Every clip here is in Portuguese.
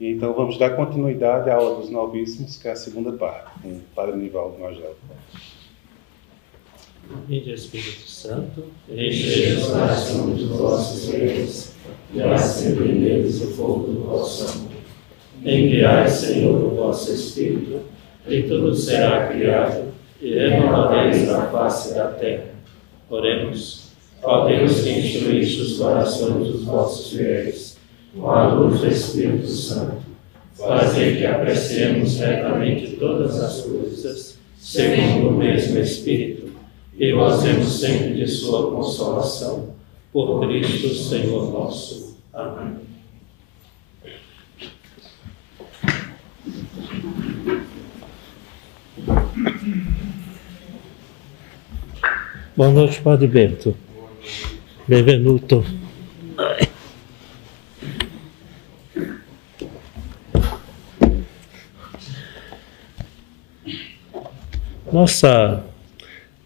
E então vamos dar continuidade à aula dos novíssimos, que é a segunda parte, com o Padre Nivaldo Magelo. Vinde Espírito Santo, enchei os corações dos vossos fiéis, e acendei neles o fogo do vosso amor. Enviai, Senhor, o vosso Espírito, e tudo será criado, e renovareis a face da terra. Oremos. Ó Deus, que instruíste os corações dos vossos fiéis, com a luz do Espírito Santo, fazei que apreciemos retamente todas as coisas, segundo o mesmo Espírito, e gozemos sempre de sua consolação, por Cristo Senhor nosso. Amém. Boa noite, Padre Bento. Benvenuto.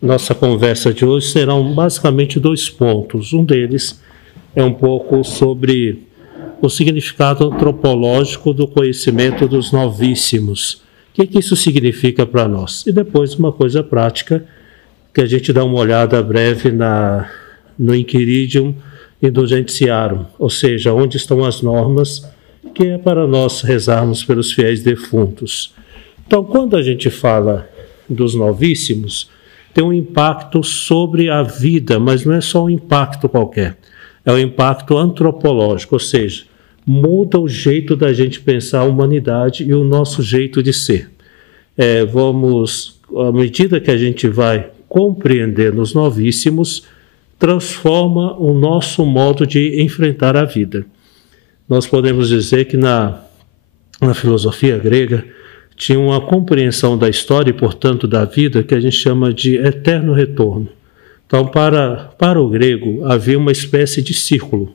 Nossa conversa de hoje serão basicamente 2 pontos. Um deles é um pouco sobre o significado antropológico do conhecimento dos novíssimos. O que isso significa para nós? E depois uma coisa prática, que a gente dá uma olhada breve no Inquiridium Indulgentiarum, ou seja, onde estão as normas que é para nós rezarmos pelos fiéis defuntos. Então, quando a gente fala dos novíssimos, tem um impacto sobre a vida, mas não é só um impacto qualquer, é um impacto antropológico, ou seja, muda o jeito da gente pensar a humanidade e o nosso jeito de ser. À medida que a gente vai compreendendo os novíssimos, transforma o nosso modo de enfrentar a vida. Nós podemos dizer que na filosofia grega tinha uma compreensão da história e, portanto, da vida que a gente chama de eterno retorno. Então, para o grego, havia uma espécie de círculo.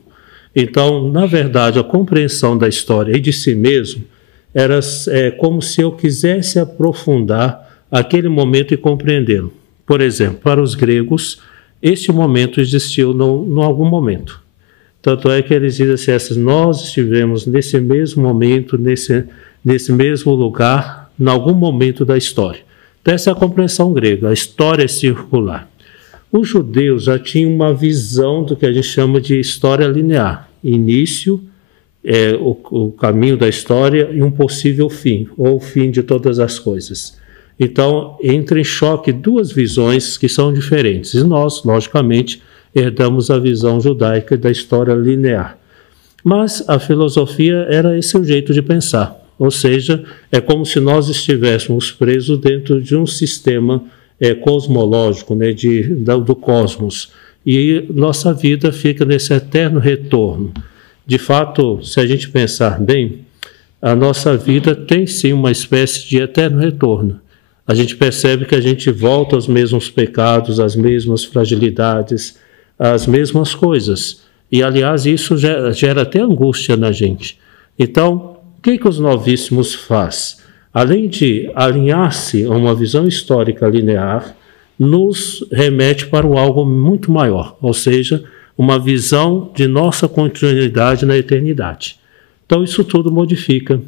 Então, na verdade, a compreensão da história e de si mesmo era como se eu quisesse aprofundar aquele momento e compreendê-lo. Por exemplo, para os gregos, este momento existiu em algum momento. Tanto é que eles dizem assim, nós estivemos nesse mesmo momento, nesse mesmo lugar, em algum momento da história. Então, essa é a compreensão grega, a história é circular. Os judeus já tinham uma visão do que a gente chama de história linear. Início, o caminho da história e um possível fim, ou o fim de todas as coisas. Então, entra em choque 2 visões que são diferentes. E nós, logicamente, herdamos a visão judaica da história linear. Mas a filosofia era esse o jeito de pensar. Ou seja, é como se nós estivéssemos presos dentro de um sistema cosmológico, né, do cosmos. E nossa vida fica nesse eterno retorno. De fato, se a gente pensar bem, a nossa vida tem sim uma espécie de eterno retorno. A gente percebe que a gente volta aos mesmos pecados, às mesmas fragilidades, às mesmas coisas. E, aliás, isso gera até angústia na gente. Então, o que os novíssimos fazem? Além de alinhar-se a uma visão histórica linear, nos remete para algo muito maior, ou seja, uma visão de nossa continuidade na eternidade. Então, isso tudo modifica.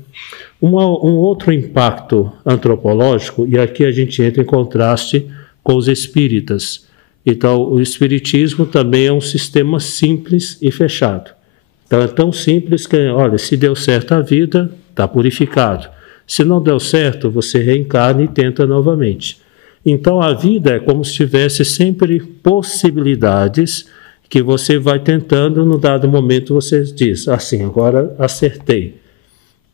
Um outro impacto antropológico, e aqui a gente entra em contraste com os espíritas. Então, o espiritismo também é um sistema simples e fechado. Então, é tão simples que, olha, se deu certo a vida, está purificado. Se não deu certo, você reencarna e tenta novamente. Então, a vida é como se tivesse sempre possibilidades que você vai tentando, no dado momento você diz, assim, agora acertei.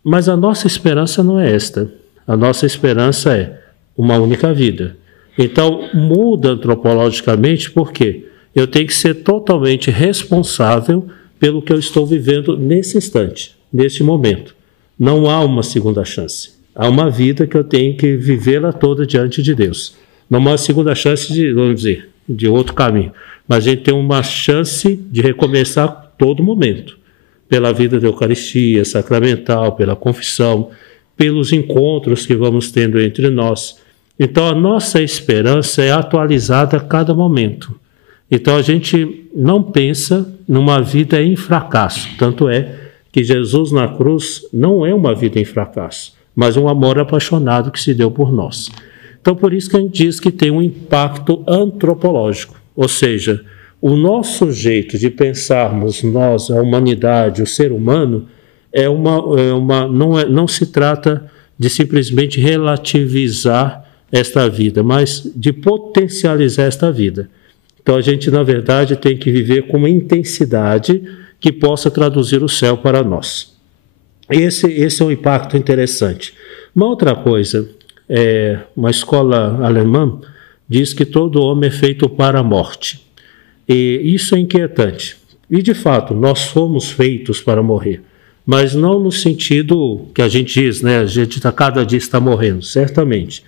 Mas a nossa esperança não é esta. A nossa esperança é uma única vida. Então, muda antropologicamente, porque eu tenho que ser totalmente responsável pelo que eu estou vivendo nesse instante, nesse momento. Não há uma segunda chance. Há uma vida que eu tenho que vivê-la toda diante de Deus. Não há uma segunda chance de, vamos dizer, de outro caminho. Mas a gente tem uma chance de recomeçar todo momento. Pela vida da Eucaristia sacramental, pela confissão, pelos encontros que vamos tendo entre nós. Então, a nossa esperança é atualizada a cada momento. Então, a gente não pensa numa vida em fracasso. Tanto é que Jesus na cruz não é uma vida em fracasso, mas um amor apaixonado que se deu por nós. Então, por isso que a gente diz que tem um impacto antropológico, ou seja, o nosso jeito de pensarmos nós, a humanidade, o ser humano, não se trata de simplesmente relativizar esta vida, mas de potencializar esta vida. Então a gente, na verdade, tem que viver com uma intensidade que possa traduzir o céu para nós. Esse é um impacto interessante. Uma outra coisa, uma escola alemã diz que todo homem é feito para a morte. E isso é inquietante. E, de fato, nós fomos feitos para morrer. Mas não no sentido que a gente diz, né? A gente cada dia está morrendo, certamente.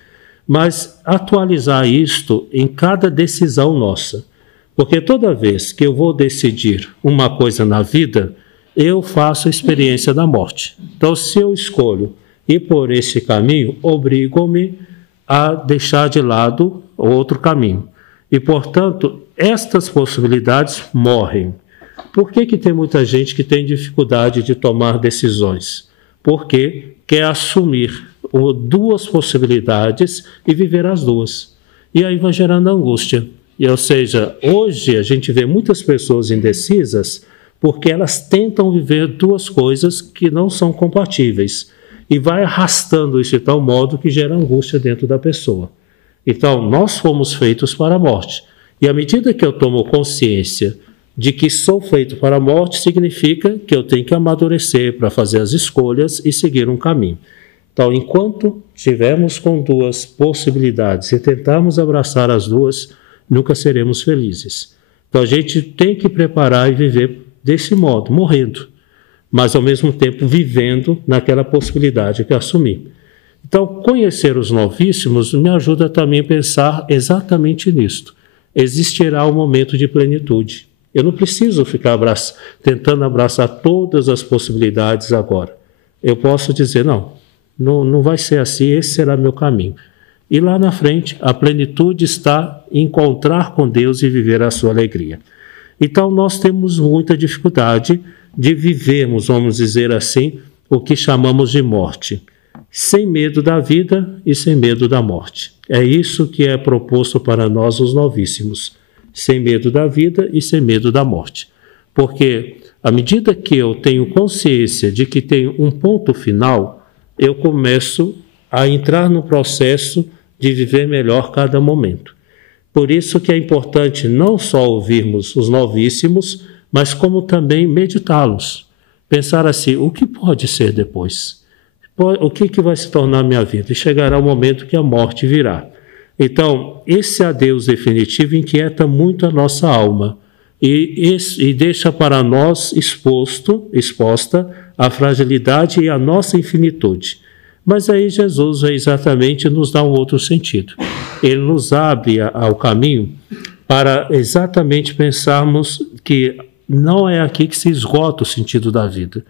Mas atualizar isto em cada decisão nossa. Porque toda vez que eu vou decidir uma coisa na vida, eu faço a experiência da morte. Então, se eu escolho ir por esse caminho, obrigam-me a deixar de lado outro caminho. E, portanto, estas possibilidades morrem. Por que tem muita gente que tem dificuldade de tomar decisões? Porque quer assumir duas possibilidades e viver as duas. E aí vai gerando angústia. Ou seja, hoje a gente vê muitas pessoas indecisas porque elas tentam viver duas coisas que não são compatíveis. E vai arrastando isso de tal modo que gera angústia dentro da pessoa. Então, nós fomos feitos para a morte. E à medida que eu tomo consciência de que sou feito para a morte, significa que eu tenho que amadurecer para fazer as escolhas e seguir um caminho. Então, enquanto tivermos com duas possibilidades e tentarmos abraçar as duas, nunca seremos felizes. Então, a gente tem que preparar e viver desse modo, morrendo, mas ao mesmo tempo vivendo naquela possibilidade que assumi. Então, conhecer os novíssimos me ajuda também a pensar exatamente nisto. Existirá um momento de plenitude. Eu não preciso ficar tentando abraçar todas as possibilidades agora. Eu posso dizer, não vai ser assim, esse será meu caminho. E lá na frente, a plenitude está em encontrar com Deus e viver a sua alegria. Então, nós temos muita dificuldade de vivermos, vamos dizer assim, o que chamamos de morte. Sem medo da vida e sem medo da morte. É isso que é proposto para nós, os novíssimos. Sem medo da vida e sem medo da morte. Porque, à medida que eu tenho consciência de que tenho um ponto final, eu começo a entrar no processo de viver melhor cada momento. Por isso que é importante não só ouvirmos os novíssimos, mas como também meditá-los. Pensar assim, o que pode ser depois? O que vai se tornar minha vida? E chegará o momento que a morte virá. Então, esse adeus definitivo inquieta muito a nossa alma e deixa para nós exposta a fragilidade e a nossa infinitude. Mas aí Jesus exatamente nos dá um outro sentido. Ele nos abre ao caminho para exatamente pensarmos que não é aqui que se esgota o sentido da vida.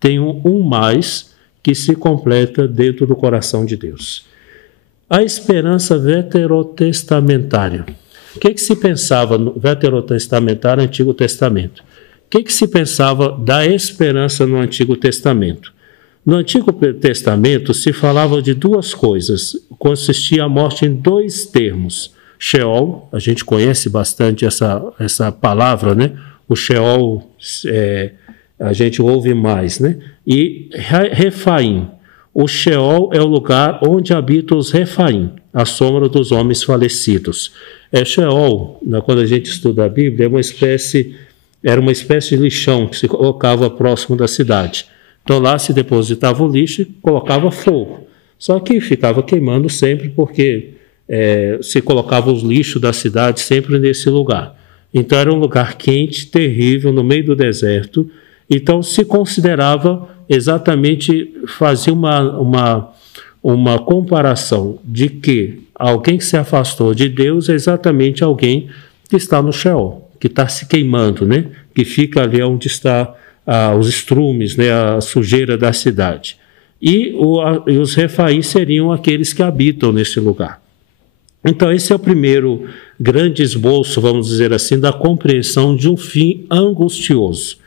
Tem um mais que se completa dentro do coração de Deus. A esperança veterotestamentária. O que se pensava no veterotestamentário no Antigo Testamento? O que se pensava da esperança no Antigo Testamento? No Antigo Testamento se falava de duas coisas. Consistia a morte em dois termos. Sheol, a gente conhece bastante essa palavra, né? O Sheol a gente ouve mais, né? E Refaim. O Sheol é o lugar onde habitam os Refaim, a sombra dos homens falecidos. Sheol, quando a gente estuda a Bíblia, era uma espécie de lixão que se colocava próximo da cidade. Então lá se depositava o lixo e colocava fogo. Só que ficava queimando sempre porque se colocava os lixos da cidade sempre nesse lugar. Então era um lugar quente, terrível, no meio do deserto. Então se considerava exatamente, fazia uma comparação de que alguém que se afastou de Deus é exatamente alguém que está no Sheol, que está se queimando, né? Que fica ali onde está os estrumes, né? A sujeira da cidade. E os Refaí seriam aqueles que habitam nesse lugar. Então esse é o primeiro grande esboço, vamos dizer assim, da compreensão de um fim angustioso.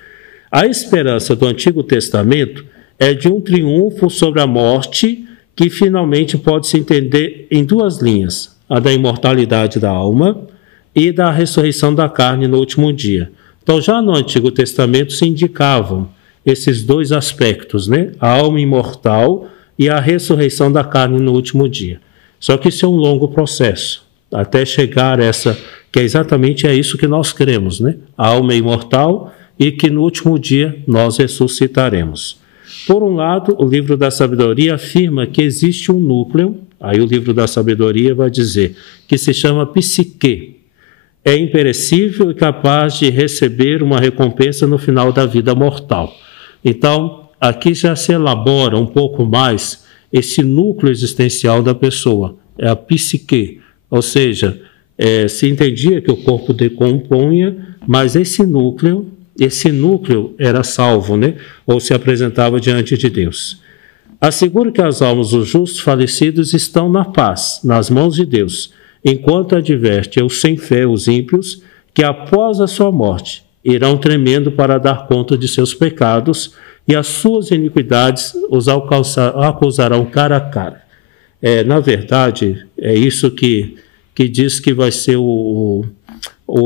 A esperança do Antigo Testamento é de um triunfo sobre a morte que finalmente pode se entender em duas linhas, a da imortalidade da alma e da ressurreição da carne no último dia. Então, já no Antigo Testamento se indicavam esses dois aspectos, né? A alma imortal e a ressurreição da carne no último dia. Só que isso é um longo processo, até chegar a essa, que é exatamente isso que nós cremos, né? A alma é imortal e que no último dia nós ressuscitaremos. Por um lado, o livro da sabedoria afirma que existe um núcleo, aí o livro da sabedoria vai dizer, que se chama psique. É imperecível e capaz de receber uma recompensa no final da vida mortal. Então, aqui já se elabora um pouco mais esse núcleo existencial da pessoa, é a psique, ou seja, se entendia que o corpo decompunha, mas esse núcleo era salvo, né? Ou se apresentava diante de Deus. Asseguro que as almas dos justos falecidos estão na paz, nas mãos de Deus, enquanto adverte os sem fé, os ímpios, que após a sua morte irão tremendo para dar conta de seus pecados e as suas iniquidades os acusarão cara a cara. Na verdade, é isso que diz que vai ser o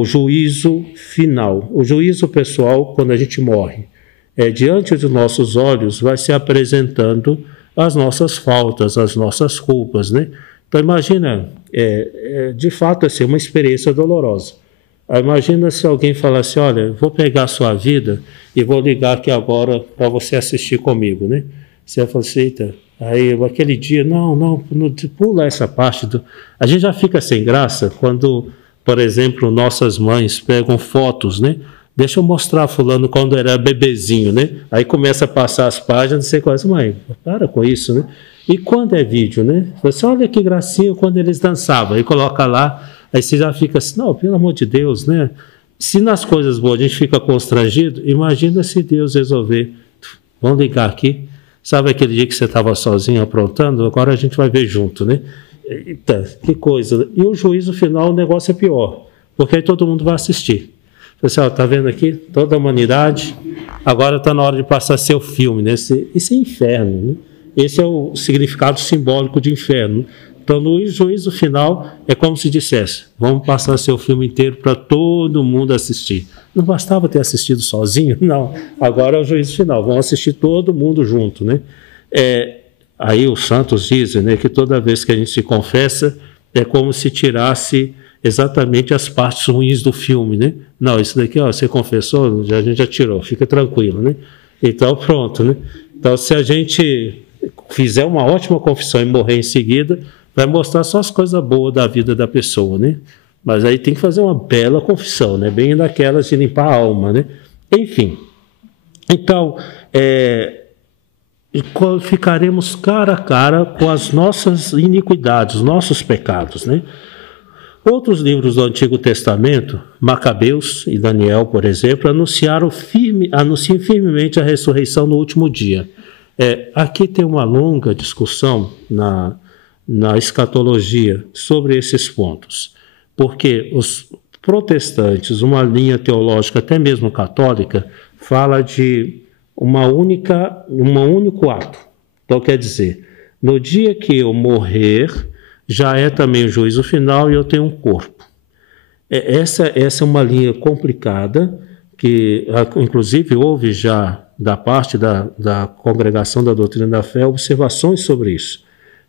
juízo final. O juízo pessoal, quando a gente morre, diante dos nossos olhos vai se apresentando as nossas faltas, as nossas culpas, né? Então imagina, de fato, assim, uma experiência dolorosa. Imagina se alguém falasse, olha, vou pegar a sua vida e vou ligar aqui agora para você assistir comigo, né? Você vai falar assim, eita, aí aquele dia, não, pula essa parte. A gente já fica sem graça quando, por exemplo, nossas mães pegam fotos, né? Deixa eu mostrar fulano quando era bebezinho, né? Aí começa a passar as páginas e você quase, mãe, para com isso, né? E quando é vídeo, né? Você olha que gracinha quando eles dançavam, aí coloca lá, aí você já fica assim, não, pelo amor de Deus, né? Se nas coisas boas a gente fica constrangido, imagina se Deus resolver, vamos ligar aqui, sabe aquele dia que você estava sozinho aprontando? Agora a gente vai ver junto, né? Eita, que coisa. E o juízo final, o negócio é pior, porque aí todo mundo vai assistir. Pessoal, está vendo aqui? Toda a humanidade, agora está na hora de passar seu filme, né? Isso é inferno, né? Esse é o significado simbólico de inferno. Então, no juízo final, é como se dissesse, vamos passar seu filme inteiro para todo mundo assistir. Não bastava ter assistido sozinho? Não. Agora é o juízo final, vamos assistir todo mundo junto, né? Aí os santos dizem, né, que toda vez que a gente se confessa, é como se tirasse exatamente as partes ruins do filme, né? Não, isso daqui, ó, você confessou, a gente já tirou, fica tranquilo, né? Então, pronto, né? Então, se a gente fizer uma ótima confissão e morrer em seguida, vai mostrar só as coisas boas da vida da pessoa, né? Mas aí tem que fazer uma bela confissão, né? Bem daquelas de limpar a alma, né? Enfim, então, ficaremos cara a cara com as nossas iniquidades, os nossos pecados, né? Outros livros do Antigo Testamento, Macabeus e Daniel, por exemplo, anunciam firmemente a ressurreição no último dia. Aqui tem uma longa discussão na escatologia sobre esses pontos, porque os protestantes, uma linha teológica, até mesmo católica, fala de um único ato. Então, quer dizer, no dia que eu morrer, já é também o juízo final e eu tenho um corpo. Essa é uma linha complicada, que inclusive houve já da parte da Congregação da Doutrina da Fé observações sobre isso.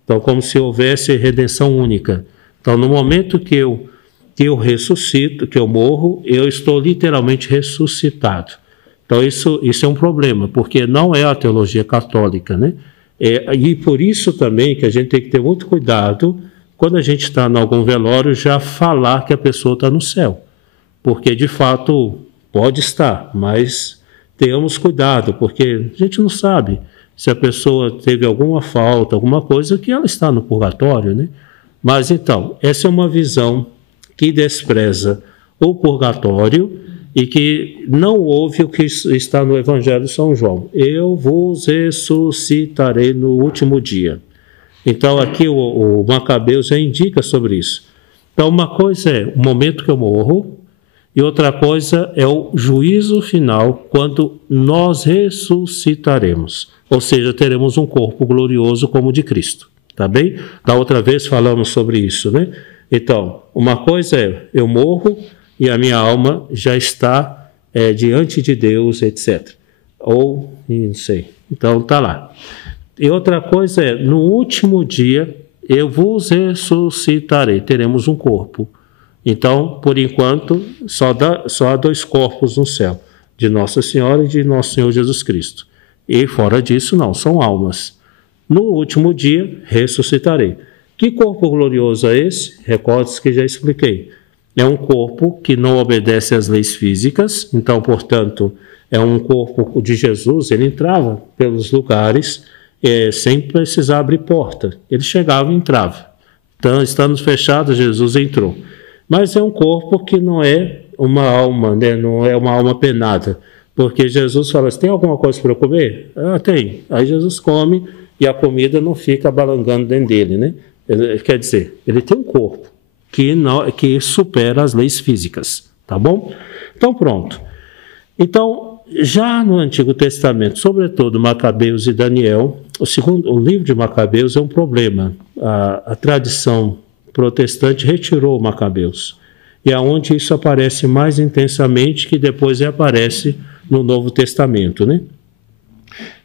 Então, como se houvesse redenção única. Então, no momento que eu ressuscito, que eu morro, eu estou literalmente ressuscitado. Então, isso é um problema, porque não é a teologia católica, né? E por isso também que a gente tem que ter muito cuidado quando a gente está em algum velório já falar que a pessoa está no céu. Porque, de fato, pode estar, mas tenhamos cuidado, porque a gente não sabe se a pessoa teve alguma falta, alguma coisa, que ela está no purgatório, né? Mas, então, essa é uma visão que despreza o purgatório e que não ouve o que está no Evangelho de São João. Eu vos ressuscitarei no último dia. Então, aqui o Macabeus já indica sobre isso. Então, uma coisa é o momento que eu morro, E outra coisa é o juízo final, quando nós ressuscitaremos. Ou seja, teremos um corpo glorioso como o de Cristo. Tá bem? Da outra vez falamos sobre isso, né? Então, uma coisa é, eu morro e a minha alma já está diante de Deus, etc. Ou, não sei. Então, tá lá. E outra coisa é, no último dia, eu vos ressuscitarei. Teremos um corpo. Então, por enquanto, só há 2 corpos no céu, de Nossa Senhora e de Nosso Senhor Jesus Cristo. E fora disso, não, são almas. No último dia, ressuscitarei. Que corpo glorioso é esse? Recorde-se que já expliquei. É um corpo que não obedece às leis físicas, então, portanto, é um corpo de Jesus, ele entrava pelos lugares sem precisar abrir porta. Ele chegava e entrava. Então, estando fechado, Jesus entrou. Mas é um corpo que não é uma alma, né? Não é uma alma penada. Porque Jesus fala, tem alguma coisa para eu comer? Ah, tem. Aí Jesus come e a comida não fica balangando dentro dele, né? Quer dizer, ele tem um corpo que supera as leis físicas, tá bom? Então, pronto. Então, já no Antigo Testamento, sobretudo Macabeus e Daniel, o livro de Macabeus é um problema. A tradição protestante retirou Macabeus. E é onde isso aparece mais intensamente, que depois aparece no Novo Testamento, né?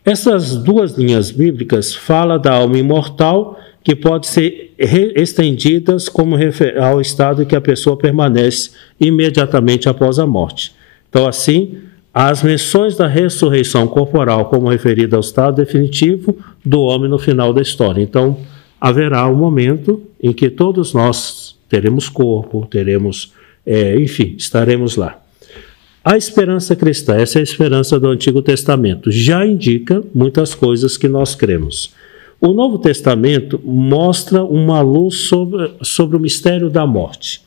Essas 2 linhas bíblicas falam da alma imortal, que pode ser estendidas como ao estado em que a pessoa permanece imediatamente após a morte. Então, assim, as menções da ressurreição corporal como referida ao estado definitivo do homem no final da história. Então, haverá um momento em que todos nós teremos corpo, enfim, estaremos lá. A esperança cristã, essa é a esperança do Antigo Testamento, já indica muitas coisas que nós cremos. O Novo Testamento mostra uma luz sobre o mistério da morte.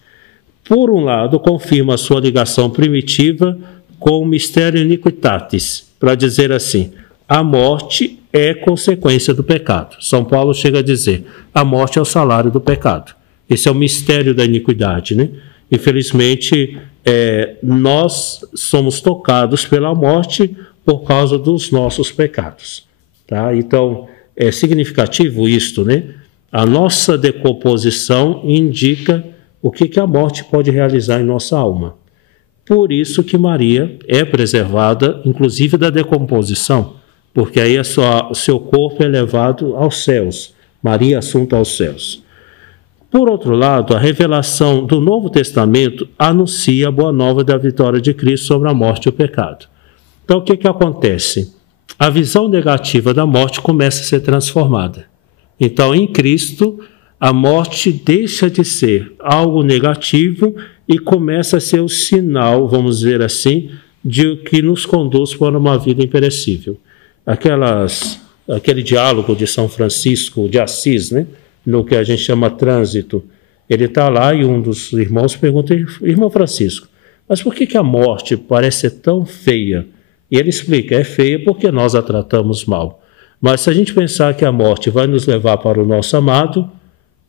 Por um lado, confirma a sua ligação primitiva com o mistério iniquitatis, para dizer assim, a morte é consequência do pecado. São Paulo chega a dizer, a morte é o salário do pecado. Esse é o mistério da iniquidade, né? Infelizmente, nós somos tocados pela morte por causa dos nossos pecados. Tá? Então, é significativo isto, né? A nossa decomposição indica o que a morte pode realizar em nossa alma. Por isso que Maria é preservada, inclusive da decomposição, porque aí o seu corpo é levado aos céus. Maria assunta aos céus. Por outro lado, a revelação do Novo Testamento anuncia a boa nova da vitória de Cristo sobre a morte e o pecado. Então, o que acontece? A visão negativa da morte começa a ser transformada. Então, em Cristo, a morte deixa de ser algo negativo e começa a ser o sinal, vamos dizer assim, de que nos conduz para uma vida imperecível. Aquele diálogo de São Francisco de Assis, né? No que a gente chama trânsito, ele está lá e um dos irmãos pergunta, irmão Francisco, mas por que a morte parece ser tão feia? E ele explica, é feia porque nós a tratamos mal. Mas se a gente pensar que a morte vai nos levar para o nosso amado,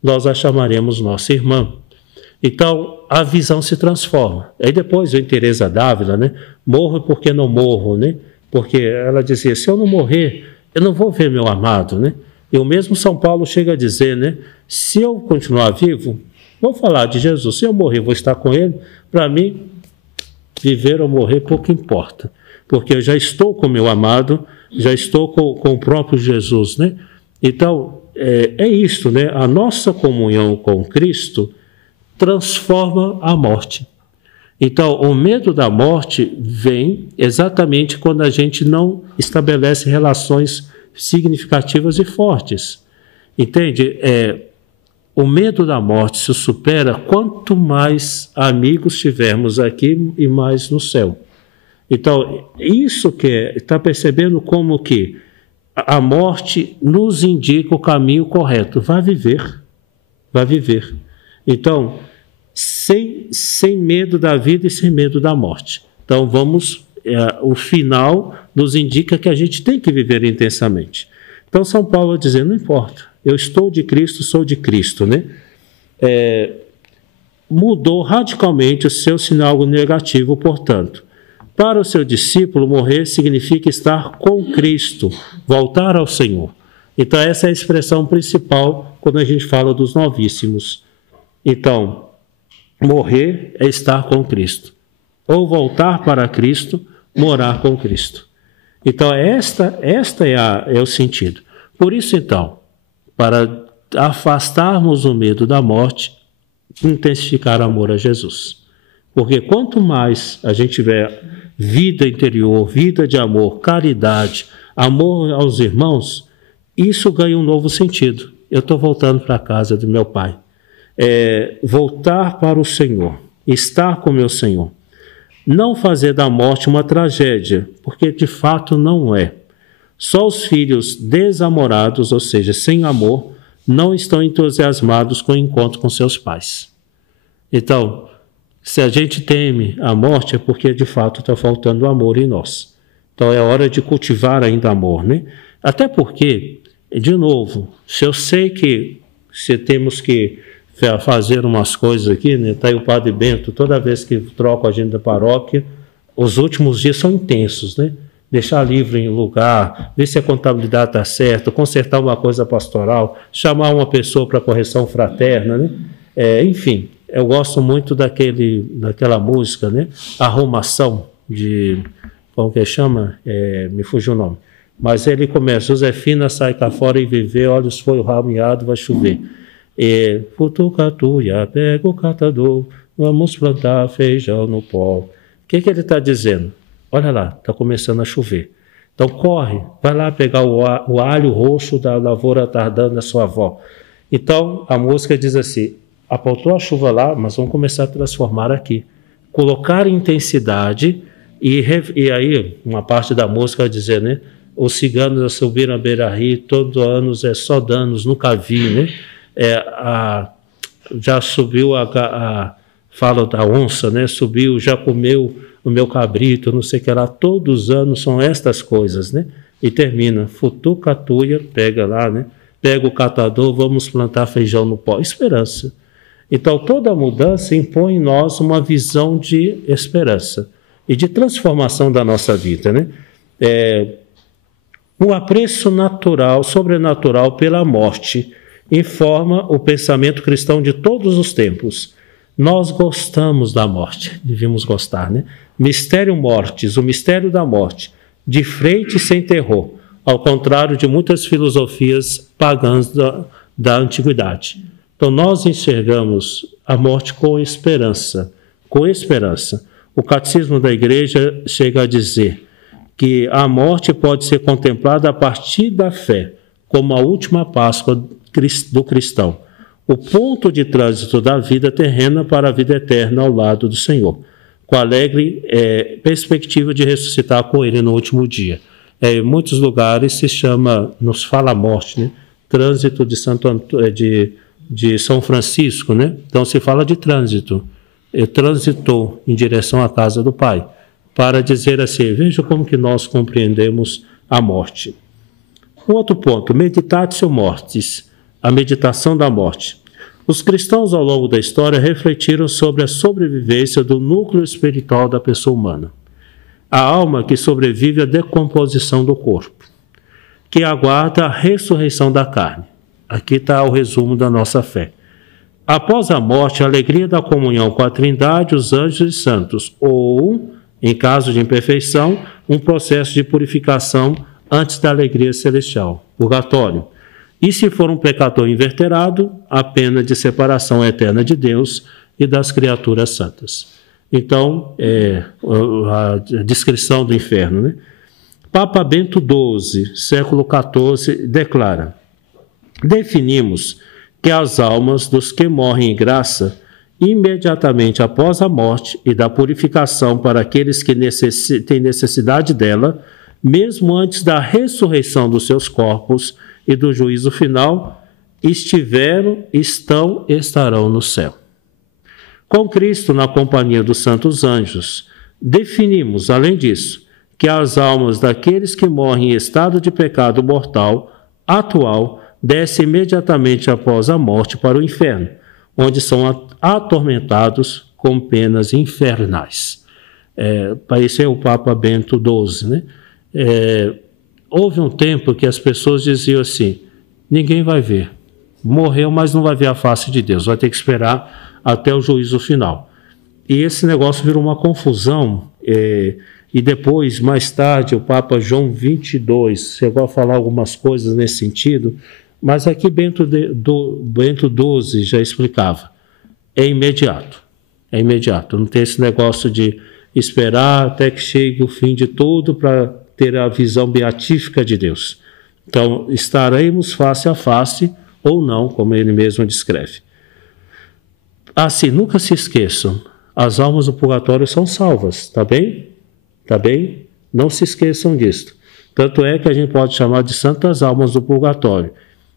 nós a chamaremos nossa irmã. Então, a visão se transforma. Aí depois vem Teresa d'Ávila, né? Morro porque não morro, né? Porque ela dizia, se eu não morrer, eu não vou ver meu amado, né? E o mesmo São Paulo chega a dizer, né? Se eu continuar vivo, vou falar de Jesus. Se eu morrer, vou estar com ele. Para mim, viver ou morrer pouco importa. Porque eu já estou com meu amado, já estou com o próprio Jesus, né? Então, é isto, né? A nossa comunhão com Cristo transforma a morte. Então, o medo da morte vem exatamente quando a gente não estabelece relações significativas e fortes. Entende? O medo da morte se supera quanto mais amigos tivermos aqui e mais no céu. Então, isso que está percebendo como que a morte nos indica o caminho correto. Vai viver. Vai viver. Então, sem medo da vida e sem medo da morte. Então, o final nos indica que a gente tem que viver intensamente. Então, São Paulo diz, não importa, eu estou de Cristo, sou de Cristo, né? mudou radicalmente o seu sinal negativo, portanto. Para o seu discípulo, morrer significa estar com Cristo, voltar ao Senhor. Então, essa é a expressão principal quando a gente fala dos novíssimos. Então, morrer é estar com Cristo. Ou voltar para Cristo, morar com Cristo. Então, esta é o sentido. Por isso, então, para afastarmos o medo da morte, intensificar o amor a Jesus. Porque quanto mais a gente tiver vida interior, vida de amor, caridade, amor aos irmãos, isso ganha um novo sentido. Eu estou voltando para a casa do meu pai. Voltar para o Senhor, estar com meu Senhor. Não fazer da morte uma tragédia, porque de fato não é. Só os filhos desamorados, ou seja, sem amor, não estão entusiasmados com o encontro com seus pais. Então, se a gente teme a morte, é porque de fato está faltando amor em nós. Então é hora de cultivar ainda amor, né? Até porque, de novo, se eu sei que se temos que fazer umas coisas aqui, né? Está aí o Padre Bento, toda vez que troca a agenda da paróquia, os últimos dias são intensos, né? Deixar livro em lugar, ver se a contabilidade está certa, consertar uma coisa pastoral, chamar uma pessoa para correção fraterna, né? Enfim, eu gosto muito daquela música, né? Arrumação, como que chama? Me fugiu o nome. Mas ele começa, Josefina sai cá fora e viver, olhos foi o rameado, vai chover. Futucatuia, pega o catador, vamos plantar feijão no pó. O que ele está dizendo? Olha lá, está começando a chover. Então corre, vai lá pegar o alho roxo da lavoura tardando da sua avó. Então a música diz assim, apontou a chuva lá, mas vamos começar a transformar aqui. Colocar intensidade e aí uma parte da música vai dizer, né? Os ciganos subiram a beira-rio, todo ano é só danos, nunca vi, né? Já subiu fala da onça, né? Subiu, já comeu o meu cabrito, não sei o que lá. Todos os anos são estas coisas, né? E termina, futucatuia, pega lá, né? Pega o catador, vamos plantar feijão no pó. Esperança. Então, toda mudança impõe em nós uma visão de esperança e de transformação da nossa vida, né? Um apreço natural, sobrenatural pela morte informa o pensamento cristão de todos os tempos. Nós gostamos da morte, devíamos gostar, né? Mistério mortis, o mistério da morte, de frente sem terror, ao contrário de muitas filosofias pagãs da antiguidade. Então nós enxergamos a morte com esperança, com esperança. O Catecismo da Igreja chega a dizer que a morte pode ser contemplada a partir da fé, como a última Páscoa do cristão, o ponto de trânsito da vida terrena para a vida eterna ao lado do Senhor, com a alegre perspectiva de ressuscitar com Ele no último dia. Em muitos lugares se chama, nos fala a morte, né? Trânsito de São Francisco, né? Então se fala de trânsito. Transitou em direção à casa do Pai, para dizer assim, veja como que nós compreendemos a morte. Um outro ponto, meditatio mortis, a meditação da morte. Os cristãos ao longo da história refletiram sobre a sobrevivência do núcleo espiritual da pessoa humana. A alma que sobrevive à decomposição do corpo, que aguarda a ressurreição da carne. Aqui está o resumo da nossa fé. Após a morte, a alegria da comunhão com a Trindade, os anjos e santos, ou, em caso de imperfeição, um processo de purificação antes da alegria celestial, purgatório. E se for um pecador inveterado, a pena de separação eterna de Deus e das criaturas santas. Então, a descrição do inferno, né? Papa Bento XII, século XIV, declara: definimos que as almas dos que morrem em graça, imediatamente após a morte e da purificação para aqueles que têm necessidade dela, mesmo antes da ressurreição dos seus corpos e do juízo final, estarão no céu. Com Cristo na companhia dos santos anjos, definimos, além disso, que as almas daqueles que morrem em estado de pecado mortal atual descem imediatamente após a morte para o inferno, onde são atormentados com penas infernais. Esse é o Papa Bento XII, né? Houve um tempo que as pessoas diziam assim, ninguém vai ver, morreu, mas não vai ver a face de Deus, vai ter que esperar até o juízo final. E esse negócio virou uma confusão, e depois, mais tarde, o Papa João XXII chegou a falar algumas coisas nesse sentido, mas aqui Bento XII já explicava, é imediato, não tem esse negócio de esperar até que chegue o fim de tudo para ter a visão beatífica de Deus. Então, estaremos face a face ou não, como ele mesmo descreve. Assim, nunca se esqueçam, as almas do purgatório são salvas, tá bem? Tá bem? Não se esqueçam disso. Tanto é que a gente pode chamar de santas almas do purgatório.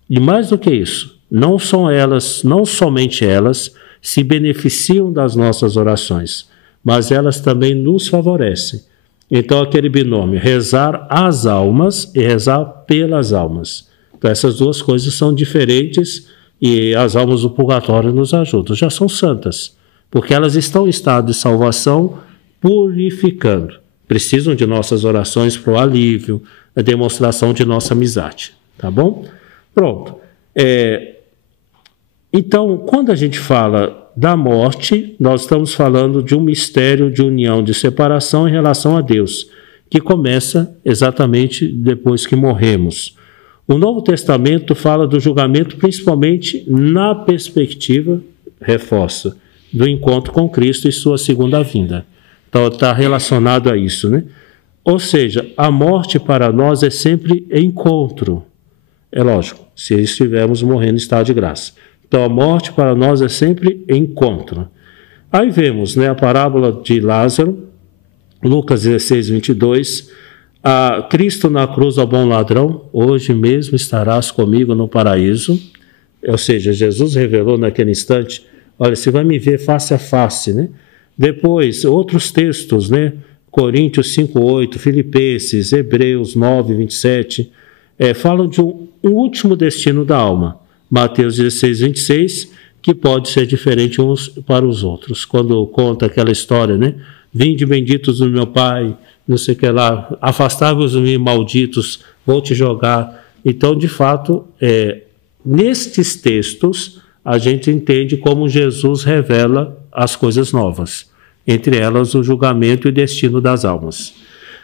E mais do que isso, não somente elas se beneficiam das nossas orações, mas elas também nos favorecem. Então, aquele binômio, rezar às almas e rezar pelas almas. Então, essas duas coisas são diferentes e as almas do purgatório nos ajudam. Já são santas, porque elas estão em estado de salvação purificando. Precisam de nossas orações para o alívio, a demonstração de nossa amizade. Tá bom? Pronto. Então, quando a gente fala da morte, nós estamos falando de um mistério de união, de separação em relação a Deus, que começa exatamente depois que morremos. O Novo Testamento fala do julgamento principalmente na perspectiva, reforça, do encontro com Cristo e sua segunda vinda. Então está relacionado a isso, né? Ou seja, a morte para nós é sempre encontro. É lógico, se estivermos morrendo em estado de graça. Então a morte para nós é sempre encontro. Aí vemos, né, a parábola de Lázaro, Lucas 16, 22, a Cristo na cruz ao bom ladrão, hoje mesmo estarás comigo no paraíso. Ou seja, Jesus revelou naquele instante, olha, você vai me ver face a face, né? Depois, outros textos, né? Coríntios 5:8, Filipenses, Hebreus 9:27, falam de um último destino da alma. Mateus 16:26, que pode ser diferente uns para os outros. Quando conta aquela história, né? Vinde benditos do meu Pai, não sei o que lá, afastai-vos de mim, malditos, vou te jogar. Então, de fato, nestes textos, a gente entende como Jesus revela as coisas novas, entre elas o julgamento e destino das almas.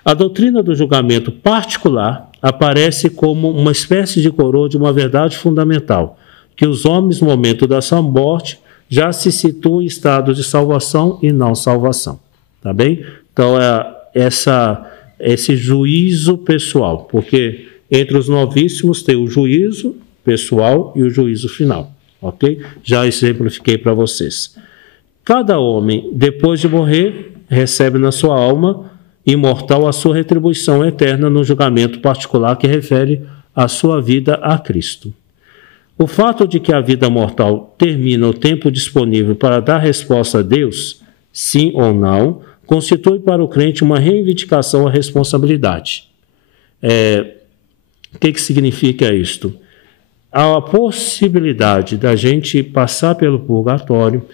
A doutrina do julgamento particular aparece como uma espécie de coroa de uma verdade fundamental, que os homens, no momento da sua morte, já se situam em estado de salvação e não salvação. Tá bem? Então, esse juízo pessoal, porque entre os novíssimos tem o juízo pessoal e o juízo final. Ok? Já exemplifiquei para vocês. Cada homem, depois de morrer, recebe na sua alma imortal a sua retribuição eterna no julgamento particular que refere a sua vida a Cristo. O fato de que a vida mortal termina o tempo disponível para dar resposta a Deus, sim ou não, constitui para o crente uma reivindicação à responsabilidade. O que significa isto? A possibilidade da gente passar pelo purgatório,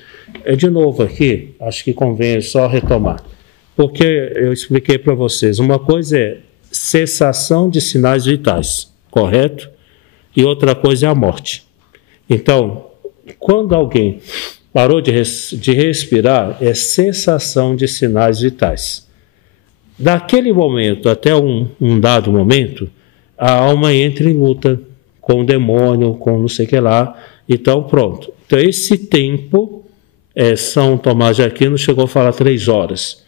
de novo aqui, acho que convém só retomar, porque eu expliquei para vocês, uma coisa é cessação de sinais vitais, correto? E outra coisa é a morte. Então, quando alguém parou de respirar, é cessação de sinais vitais. Daquele momento até um dado momento, a alma entra em luta com o demônio, com não sei o que lá. Então, pronto. Então, esse tempo, São Tomás de Aquino chegou a falar 3 horas.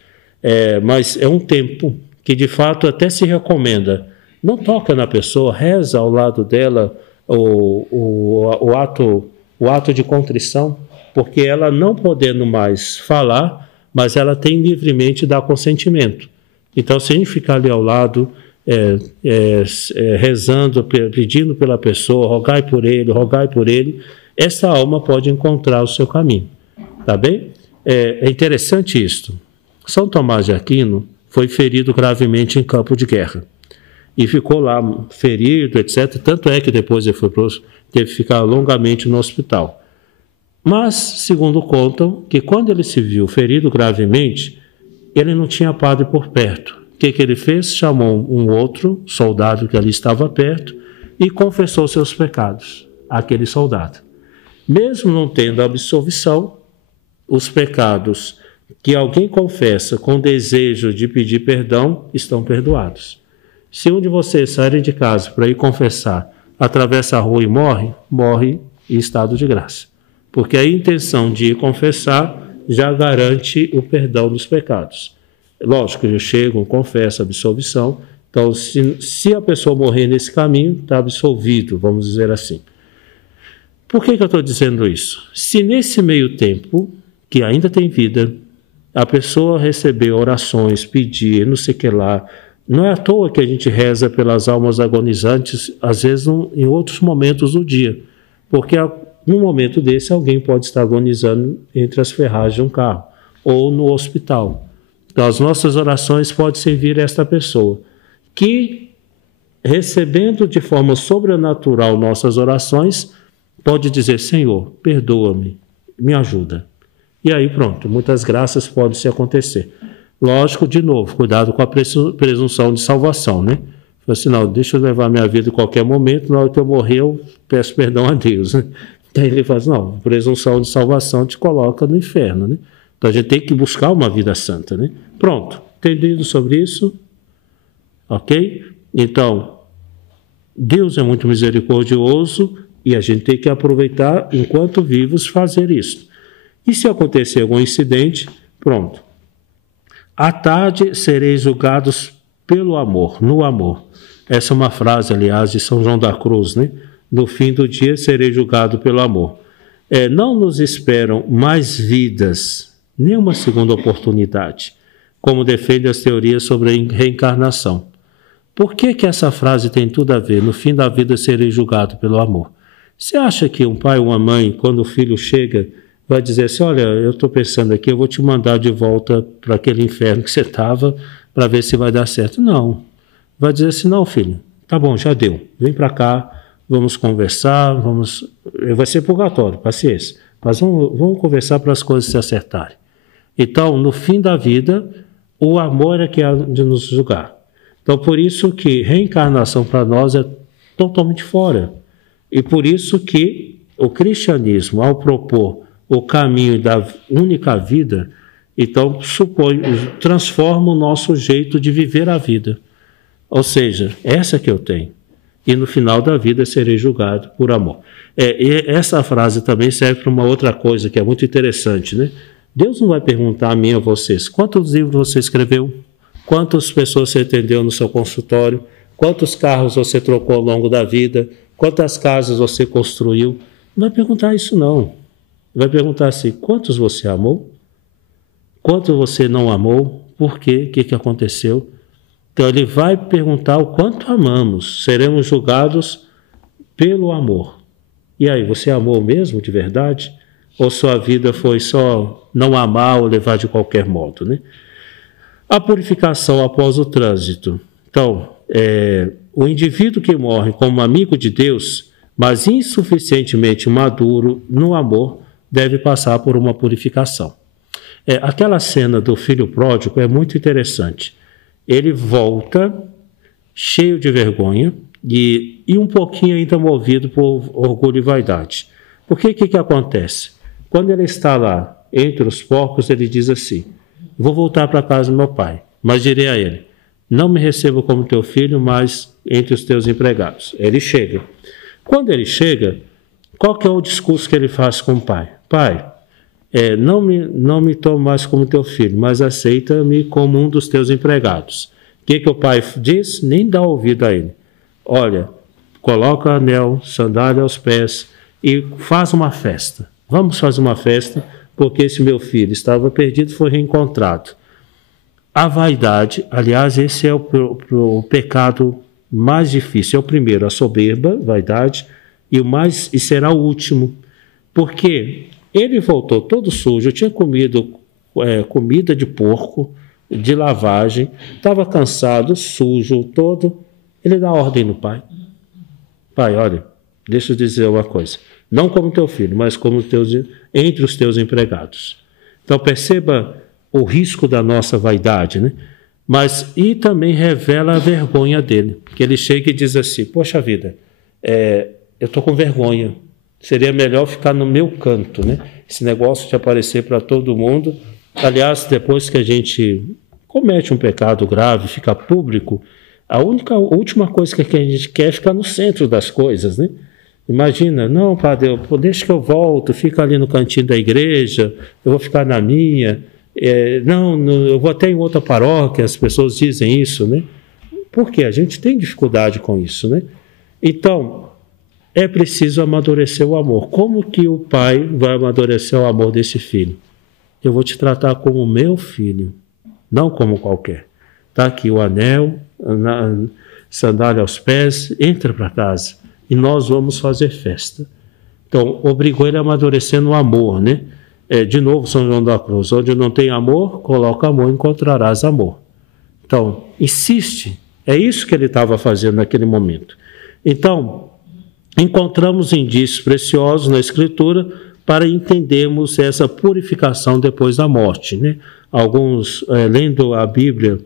Mas é um tempo que, de fato, até se recomenda. Não toca na pessoa, reza ao lado dela o ato de contrição, porque ela não podendo mais falar, mas ela tem livremente dar consentimento. Então, se a gente ficar ali ao lado, rezando, pedindo pela pessoa, rogai por ele, essa alma pode encontrar o seu caminho. Tá bem? É interessante isto. São Tomás de Aquino foi ferido gravemente em campo de guerra. E ficou lá ferido, etc. Tanto é que depois ele teve que ficar longamente no hospital. Mas, segundo contam, que quando ele se viu ferido gravemente, ele não tinha padre por perto. O que ele fez? Chamou um outro soldado que ali estava perto e confessou seus pecados àquele soldado. Mesmo não tendo absolvição, os pecados que alguém confessa com desejo de pedir perdão estão perdoados. Se um de vocês sair de casa para ir confessar, atravessa a rua e morre em estado de graça. Porque a intenção de ir confessar já garante o perdão dos pecados. Lógico, eu chego, confesso, absolvição. Então, se a pessoa morrer nesse caminho, está absolvido, vamos dizer assim. Por que eu estou dizendo isso? Se nesse meio tempo, que ainda tem vida, a pessoa receber orações, pedir, não sei o que lá, não é à toa que a gente reza pelas almas agonizantes, às vezes em outros momentos do dia, porque num momento desse alguém pode estar agonizando entre as ferragens de um carro ou no hospital. Então as nossas orações podem servir a esta pessoa, que recebendo de forma sobrenatural nossas orações, pode dizer: Senhor, perdoa-me, me ajuda. E aí pronto, muitas graças podem se acontecer. Lógico, de novo, cuidado com a presunção de salvação, né? Assim, não, deixa eu levar minha vida em qualquer momento, na hora que eu morrer eu peço perdão a Deus, né? Daí ele fala assim, não, presunção de salvação te coloca no inferno, né? Então a gente tem que buscar uma vida santa, né? Pronto, entendido sobre isso? Ok? Então, Deus é muito misericordioso e a gente tem que aproveitar, enquanto vivos, fazer isso. E se acontecer algum incidente, pronto. À tarde sereis julgados pelo amor, no amor. Essa é uma frase, aliás, de São João da Cruz, né? No fim do dia serei julgado pelo amor. Não nos esperam mais vidas, nem uma segunda oportunidade, como defendem as teorias sobre a reencarnação. Por que essa frase tem tudo a ver? No fim da vida serei julgado pelo amor. Você acha que um pai ou uma mãe, quando o filho chega, vai dizer assim, olha, eu estou pensando aqui, eu vou te mandar de volta para aquele inferno que você estava, para ver se vai dar certo? Não. Vai dizer assim, não, filho, tá bom, já deu. Vem para cá, vamos conversar, vai ser purgatório, paciência. Mas vamos conversar para as coisas se acertarem. Então, no fim da vida, o amor é que há de nos julgar. Então, por isso que reencarnação para nós é totalmente fora. E por isso que o cristianismo, ao propor o caminho da única vida, então transforma o nosso jeito de viver a vida. Ou seja, essa que eu tenho. E no final da vida serei julgado por amor. E essa frase também serve para uma outra coisa que é muito interessante, né? Deus não vai perguntar a mim e a vocês, quantos livros você escreveu? Quantas pessoas você atendeu no seu consultório? Quantos carros você trocou ao longo da vida? Quantas casas você construiu? Não vai perguntar isso não. Vai perguntar assim, quantos você amou? Quantos você não amou? Por quê? O que aconteceu? Então ele vai perguntar o quanto amamos. Seremos julgados pelo amor. E aí, você amou mesmo de verdade? Ou sua vida foi só não amar ou levar de qualquer modo, né? A purificação após o trânsito. Então, o indivíduo que morre como amigo de Deus, mas insuficientemente maduro no amor, deve passar por uma purificação. Aquela cena do filho pródigo é muito interessante. Ele volta cheio de vergonha e um pouquinho ainda movido por orgulho e vaidade. Porque que acontece? Quando ele está lá entre os porcos, ele diz assim, vou voltar para a casa do meu pai, mas direi a ele, não me receba como teu filho, mas entre os teus empregados. Ele chega. Quando ele chega, qual que é o discurso que ele faz com o pai? Pai, não me tome mais como teu filho, mas aceita-me como um dos teus empregados. O que o pai diz? Nem dá ouvido a ele. Olha, coloca anel, sandália aos pés e faz uma festa. Vamos fazer uma festa, porque esse meu filho estava perdido e foi reencontrado. A vaidade, aliás, esse é o pecado mais difícil. É o primeiro, a soberba, vaidade, e será o último. Porque ele voltou todo sujo, tinha comido comida de porco, de lavagem, estava cansado, sujo, todo. Ele dá ordem no pai. Pai, olha, deixa eu dizer uma coisa. Não como teu filho, mas como entre os teus empregados. Então perceba o risco da nossa vaidade, né? E também revela a vergonha dele, que ele chega e diz assim, poxa vida, eu estou com vergonha, seria melhor ficar no meu canto, né? Esse negócio de aparecer para todo mundo. Aliás, depois que a gente comete um pecado grave, fica público, a última coisa que a gente quer é ficar no centro das coisas, né? Imagina, não, padre, deixa que eu volto, fica ali no cantinho da igreja, eu vou ficar na minha, eu vou até em outra paróquia, as pessoas dizem isso, né? Porque a gente tem dificuldade com isso, né? Então, é preciso amadurecer o amor. Como que o pai vai amadurecer o amor desse filho? Eu vou te tratar como meu filho, não como qualquer. Está aqui o anel, sandália aos pés, entra para casa e nós vamos fazer festa. Então, obrigou ele a amadurecer no amor, né? De novo, São João da Cruz, onde não tem amor, coloca amor, encontrarás amor. Então, insiste. É isso que ele estava fazendo naquele momento. Então, encontramos indícios preciosos na Escritura para entendermos essa purificação depois da morte, né? Alguns, lendo a Bíblia,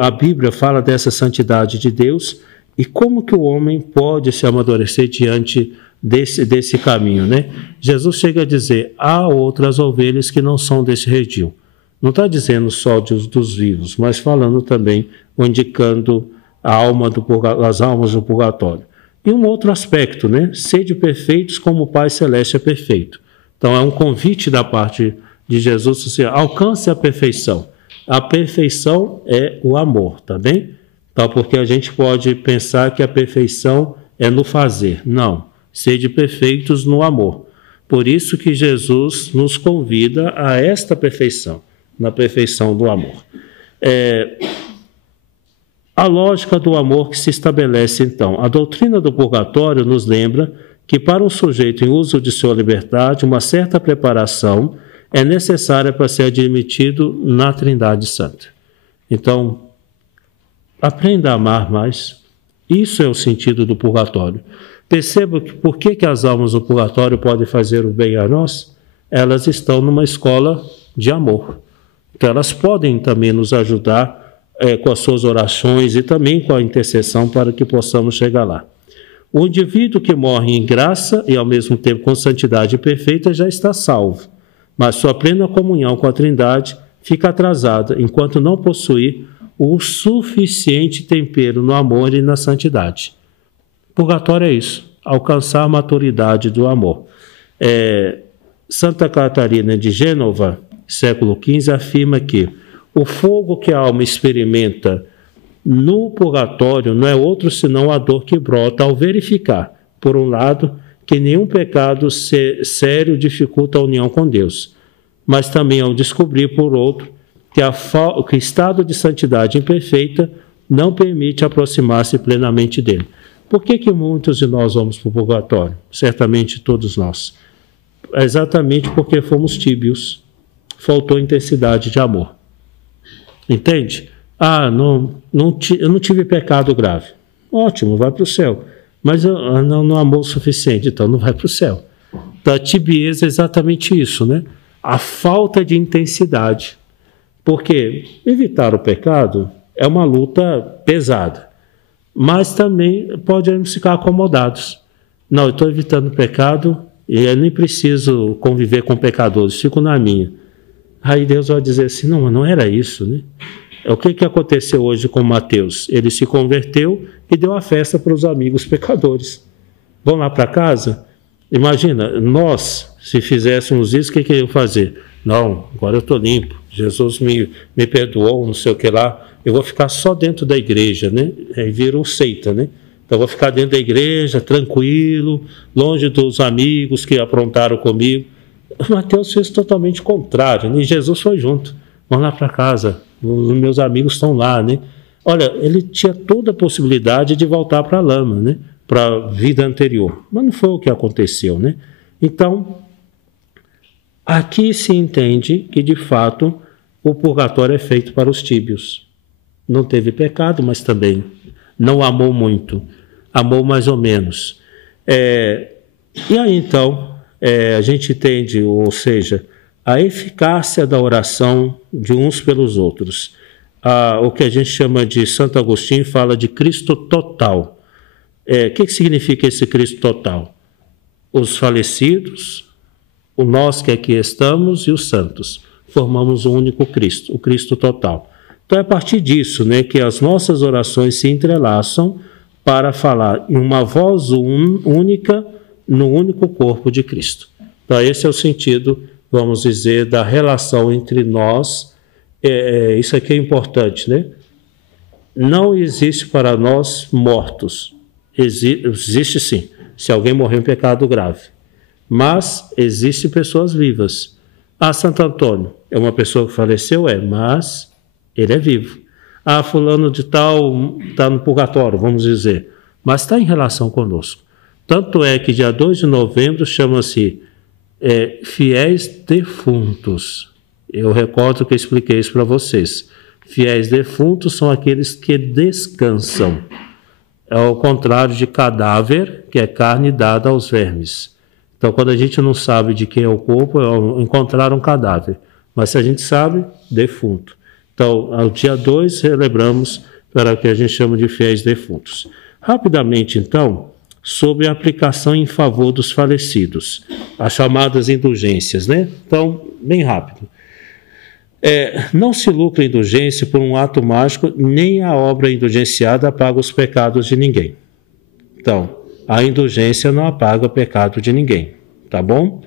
a Bíblia fala dessa santidade de Deus e como que o homem pode se amadurecer diante desse caminho, né? Jesus chega a dizer, há outras ovelhas que não são desse redil. Não está dizendo só dos vivos, mas falando também, ou indicando as almas do purgatório. E um outro aspecto, né? Sede perfeitos como o Pai Celeste é perfeito. Então é um convite da parte de Jesus, assim, alcance a perfeição. A perfeição é o amor, tá bem? Então, porque a gente pode pensar que a perfeição é no fazer. Não, sede perfeitos no amor. Por isso que Jesus nos convida a esta perfeição, na perfeição do amor. A lógica do amor que se estabelece, então. A doutrina do purgatório nos lembra que para um sujeito em uso de sua liberdade, uma certa preparação é necessária para ser admitido na Trindade Santa. Então, aprenda a amar mais. Isso é o sentido do purgatório. Perceba que por que as almas do purgatório podem fazer o bem a nós? Elas estão numa escola de amor. Então, elas podem também nos ajudar com as suas orações e também com a intercessão para que possamos chegar lá. O indivíduo que morre em graça e ao mesmo tempo com santidade perfeita já está salvo, mas sua plena comunhão com a Trindade fica atrasada enquanto não possuir o suficiente tempero no amor e na santidade. Purgatório é isso, alcançar a maturidade do amor. Santa Catarina de Gênova, século XV, afirma que o fogo que a alma experimenta no purgatório não é outro senão a dor que brota ao verificar, por um lado, que nenhum pecado sério dificulta a união com Deus, mas também ao descobrir, por outro, que o estado de santidade imperfeita não permite aproximar-se plenamente dele. Por que muitos de nós vamos para o purgatório? Certamente todos nós. Exatamente porque fomos tíbios, faltou intensidade de amor. Entende? Eu não tive pecado grave. Ótimo, vai para o céu. Mas eu não amou o suficiente, então não vai para o céu. Então a tibieza é exatamente isso, né? A falta de intensidade. Porque evitar o pecado é uma luta pesada. Mas também podemos ficar acomodados. Não, eu estou evitando o pecado e eu nem preciso conviver com pecadores, fico na minha. Aí Deus vai dizer assim, não, mas não era isso, né? O que aconteceu hoje com Mateus? Ele se converteu e deu a festa para os amigos pecadores. Vão lá para casa? Imagina, nós, se fizéssemos isso, o que eu ia fazer? Não, agora eu estou limpo, Jesus me perdoou, não sei o que lá, eu vou ficar só dentro da igreja, né? Aí vira um seita, né? Então eu vou ficar dentro da igreja, tranquilo, longe dos amigos que aprontaram comigo. Mateus fez totalmente o contrário, né? E Jesus foi junto. Vamos lá para casa, os meus amigos estão lá, né? Olha, ele tinha toda a possibilidade de voltar para a lama, né? Para a vida anterior, mas não foi o que aconteceu, né? Então, aqui se entende que, de fato, o purgatório é feito para os tíbios. Não teve pecado, mas também não amou muito, amou mais ou menos. E aí, então, a gente entende, ou seja, a eficácia da oração de uns pelos outros. O que a gente chama de, Santo Agostinho fala de Cristo total. O que significa esse Cristo total? Os falecidos, o nós que aqui estamos e os santos. Formamos um único Cristo, o Cristo total. Então é a partir disso, né, que as nossas orações se entrelaçam para falar em uma voz única no único corpo de Cristo. Então esse é o sentido, vamos dizer, da relação entre nós. Isso aqui é importante, né? Não existe para nós mortos. Existe sim, se alguém morreu em pecado grave. Mas existem pessoas vivas. Santo Antônio é uma pessoa que faleceu? Mas ele é vivo. Fulano de tal está no purgatório, vamos dizer. Mas está em relação conosco. Tanto é que dia 2 de novembro chama-se fiéis defuntos. Eu recordo que eu expliquei isso para vocês. Fiéis defuntos são aqueles que descansam. É o contrário de cadáver, que é carne dada aos vermes. Então, quando a gente não sabe de quem é o corpo, é encontrar um cadáver. Mas se a gente sabe, defunto. Então, ao dia 2, celebramos para o que a gente chama de fiéis defuntos. Rapidamente, então, sobre a aplicação em favor dos falecidos, as chamadas indulgências, né? Então, bem rápido. Não se lucra indulgência por um ato mágico, nem a obra indulgenciada apaga os pecados de ninguém. Então, a indulgência não apaga o pecado de ninguém, tá bom?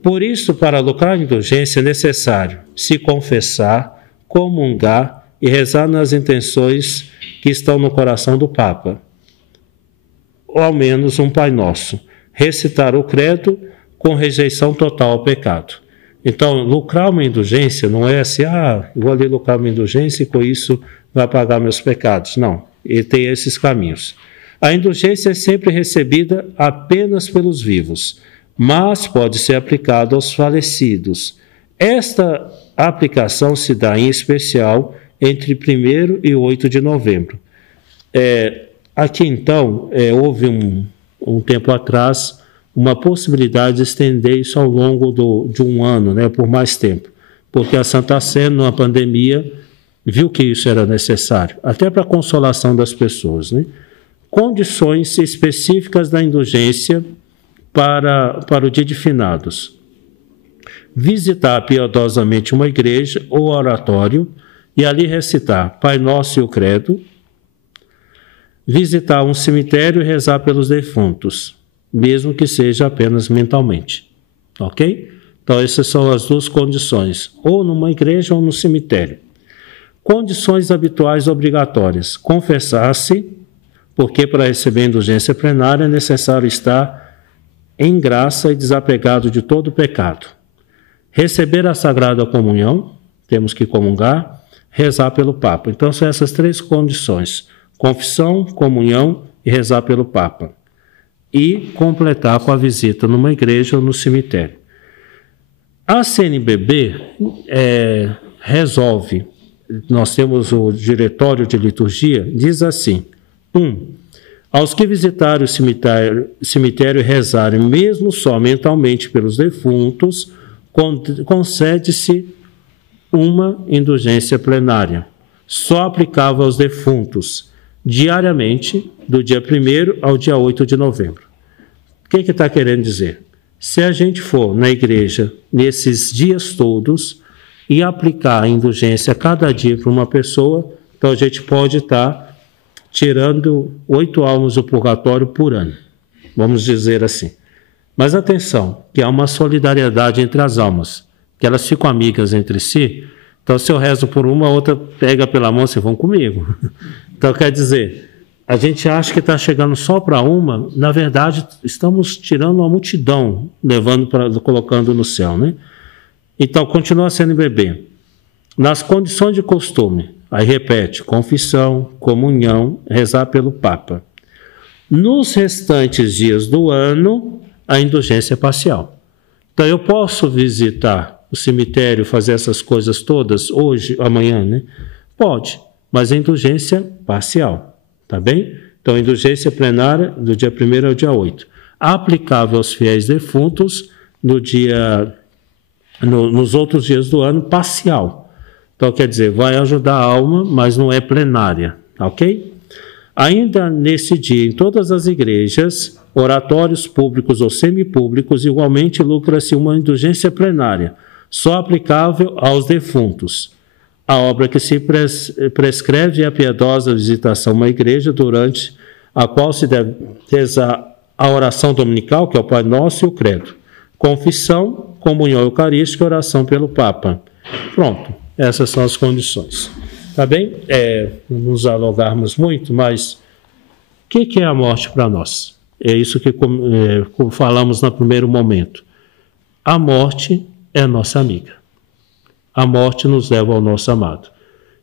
Por isso, para lucrar a indulgência é necessário se confessar, comungar e rezar nas intenções que estão no coração do Papa, ou ao menos um Pai Nosso, recitar o credo com rejeição total ao pecado. Então, lucrar uma indulgência não é assim, eu vou ali lucrar uma indulgência e com isso vai pagar meus pecados. Não, ele tem esses caminhos. A indulgência é sempre recebida apenas pelos vivos, mas pode ser aplicada aos falecidos. Esta aplicação se dá em especial entre 1º e 8 de novembro. Aqui, então, houve um tempo atrás uma possibilidade de estender isso ao longo de um ano, né, por mais tempo, porque a Santa Sé, numa pandemia, viu que isso era necessário, até para a consolação das pessoas, né? Condições específicas da indulgência para o dia de finados. Visitar piedosamente uma igreja ou oratório e ali recitar Pai Nosso e o Credo. Visitar um cemitério e rezar pelos defuntos, mesmo que seja apenas mentalmente. Ok? Então, essas são as duas condições, ou numa igreja ou no cemitério. Condições habituais obrigatórias. Confessar-se, porque para receber indulgência plenária é necessário estar em graça e desapegado de todo pecado. Receber a Sagrada Comunhão, temos que comungar, rezar pelo Papa. Então, são essas três condições: confissão, comunhão e rezar pelo Papa. E completar com a visita numa igreja ou no cemitério. A CNBB resolve, nós temos o Diretório de Liturgia, diz assim: 1. Aos que visitarem o cemitério e rezarem, mesmo só mentalmente pelos defuntos, concede-se uma indulgência plenária, só aplicável aos defuntos, diariamente, do dia 1º ao dia 8 de novembro. O que está querendo dizer? Se a gente for na igreja nesses dias todos e aplicar a indulgência cada dia para uma pessoa, então a gente pode estar tirando 8 almas do purgatório por ano, vamos dizer assim. Mas atenção, que há uma solidariedade entre as almas, que elas ficam amigas entre si. Então, se eu rezo por uma, a outra pega pela mão e vão comigo. Então, quer dizer, a gente acha que está chegando só para uma, na verdade, estamos tirando uma multidão, colocando no céu, né? Então, continua a CNBB. Nas condições de costume, aí repete, confissão, comunhão, rezar pelo Papa. Nos restantes dias do ano, a indulgência é parcial. Então, eu posso visitar o cemitério, fazer essas coisas todas hoje, amanhã, né? Pode, mas a indulgência parcial, tá bem? Então, a indulgência plenária do dia 1º ao dia 8. aplicável aos fiéis defuntos nos outros dias do ano, parcial. Então, quer dizer, vai ajudar a alma, mas não é plenária, ok? Ainda nesse dia, em todas as igrejas, oratórios públicos ou semipúblicos, igualmente lucra-se uma indulgência plenária, só aplicável aos defuntos. A obra que se prescreve é a piedosa visitação a uma igreja, durante a qual se deve rezar a oração dominical, que é o Pai Nosso, e o Credo. Confissão, comunhão eucarística e oração pelo Papa. Pronto, essas são as condições. Tá bem? Não nos alongarmos muito, mas o que é a morte para nós? É isso que falamos no primeiro momento. A morte é a nossa amiga. A morte nos leva ao nosso amado.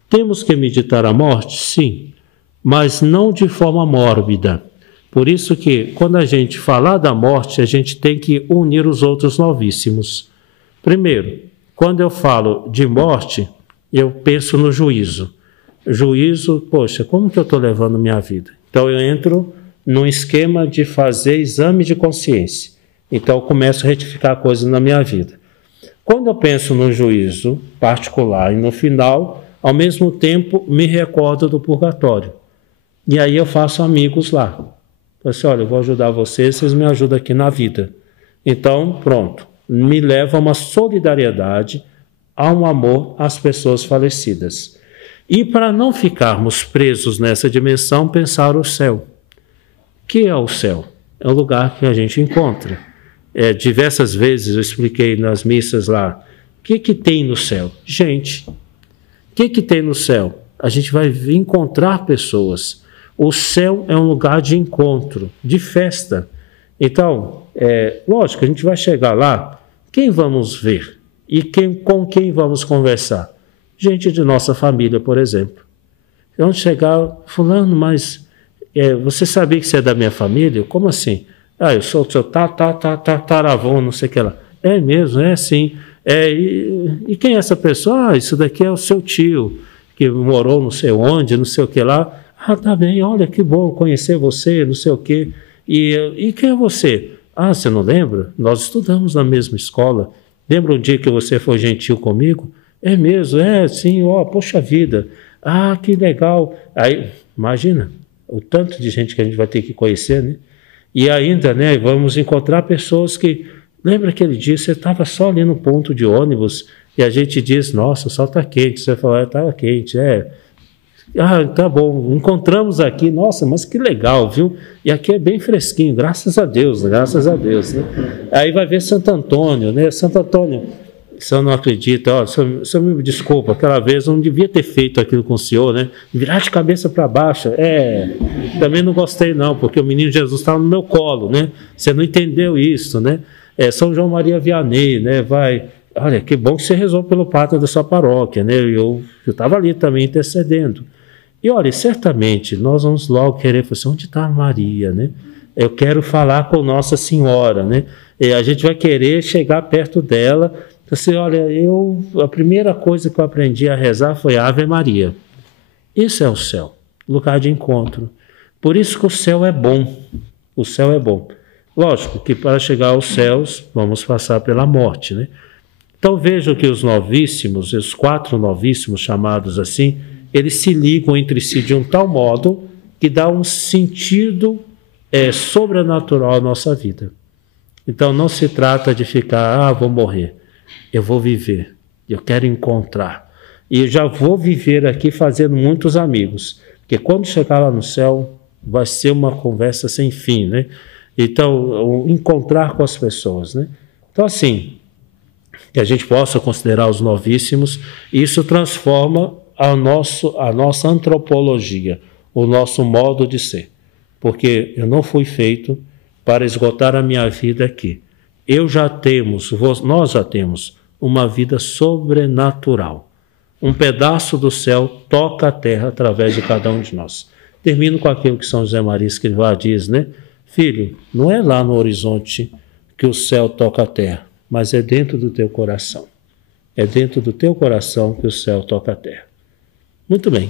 Temos que meditar a morte? Sim, mas não de forma mórbida. Por isso que, quando a gente falar da morte, a gente tem que unir os outros novíssimos. Primeiro, quando eu falo de morte, eu penso no juízo. Juízo, poxa, como que eu estou levando minha vida? Então eu entro num esquema de fazer exame de consciência. Então eu começo a retificar coisas na minha vida. Quando eu penso no juízo particular e no final, ao mesmo tempo me recordo do purgatório. E aí eu faço amigos lá. Eu assim, olha, eu vou ajudar vocês me ajudam aqui na vida. Então, pronto, me leva a uma solidariedade, a um amor às pessoas falecidas. E para não ficarmos presos nessa dimensão, pensar o céu. O que é o céu? É o lugar que a gente encontra. Diversas vezes eu expliquei nas missas lá, o que tem no céu? Gente. O que tem no céu? A gente vai encontrar pessoas. O céu é um lugar de encontro, de festa. Então, lógico, a gente vai chegar lá, quem vamos ver? E com quem vamos conversar? Gente de nossa família, por exemplo. Vamos chegar, fulano, mas você sabia que você é da minha família? Como assim? Eu sou o seu taravô, não sei o que lá. É mesmo, é sim. E quem é essa pessoa? Isso daqui é o seu tio, que morou não sei onde, não sei o que lá. Tá bem, olha que bom conhecer você, não sei o que. E quem é você? Você não lembra? Nós estudamos na mesma escola. Lembra um dia que você foi gentil comigo? É mesmo, sim, poxa vida. Que legal. Aí, imagina, o tanto de gente que a gente vai ter que conhecer, né? E ainda, né, vamos encontrar pessoas que... Lembra aquele dia, você estava só ali no ponto de ônibus e a gente diz, nossa, o sol está quente. Você fala, estava quente, tá bom, encontramos aqui, nossa, mas que legal, viu? E aqui é bem fresquinho, graças a Deus, né? Aí vai ver Santo Antônio, né? Santo Antônio, se eu não acredito, o senhor me desculpa, aquela vez eu não devia ter feito aquilo com o senhor, né? Virar de cabeça para baixo, também não gostei não, porque o menino Jesus estava no meu colo, né? Você não entendeu isso, né? São João Maria Vianney, né? Olha, que bom que você rezou pelo pátrio da sua paróquia, né? Eu estava ali também intercedendo. E olha, certamente nós vamos logo querer falar assim, onde está Maria, né? Eu quero falar com Nossa Senhora, né? E a gente vai querer chegar perto dela. Assim, olha, a primeira coisa que eu aprendi a rezar foi Ave Maria. Isso é o céu, lugar de encontro. Por isso que o céu é bom. O céu é bom. Lógico que para chegar aos céus, vamos passar pela morte, né? Então vejam que os novíssimos, os 4 novíssimos chamados assim, eles se ligam entre si de um tal modo que dá um sentido sobrenatural à nossa vida. Então não se trata de ficar, vou morrer. Eu vou viver, eu quero encontrar. E eu já vou viver aqui fazendo muitos amigos. Porque quando chegar lá no céu, vai ser uma conversa sem fim, né? Então, encontrar com as pessoas, né? Então, assim, que a gente possa considerar os novíssimos, isso transforma a nossa antropologia, o nosso modo de ser. Porque eu não fui feito para esgotar a minha vida aqui. Nós já temos uma vida sobrenatural. Um pedaço do céu toca a terra através de cada um de nós. Termino com aquilo que São José Maria Escrivá diz, né? Filho, não é lá no horizonte que o céu toca a terra, mas é dentro do teu coração. É dentro do teu coração que o céu toca a terra. Muito bem.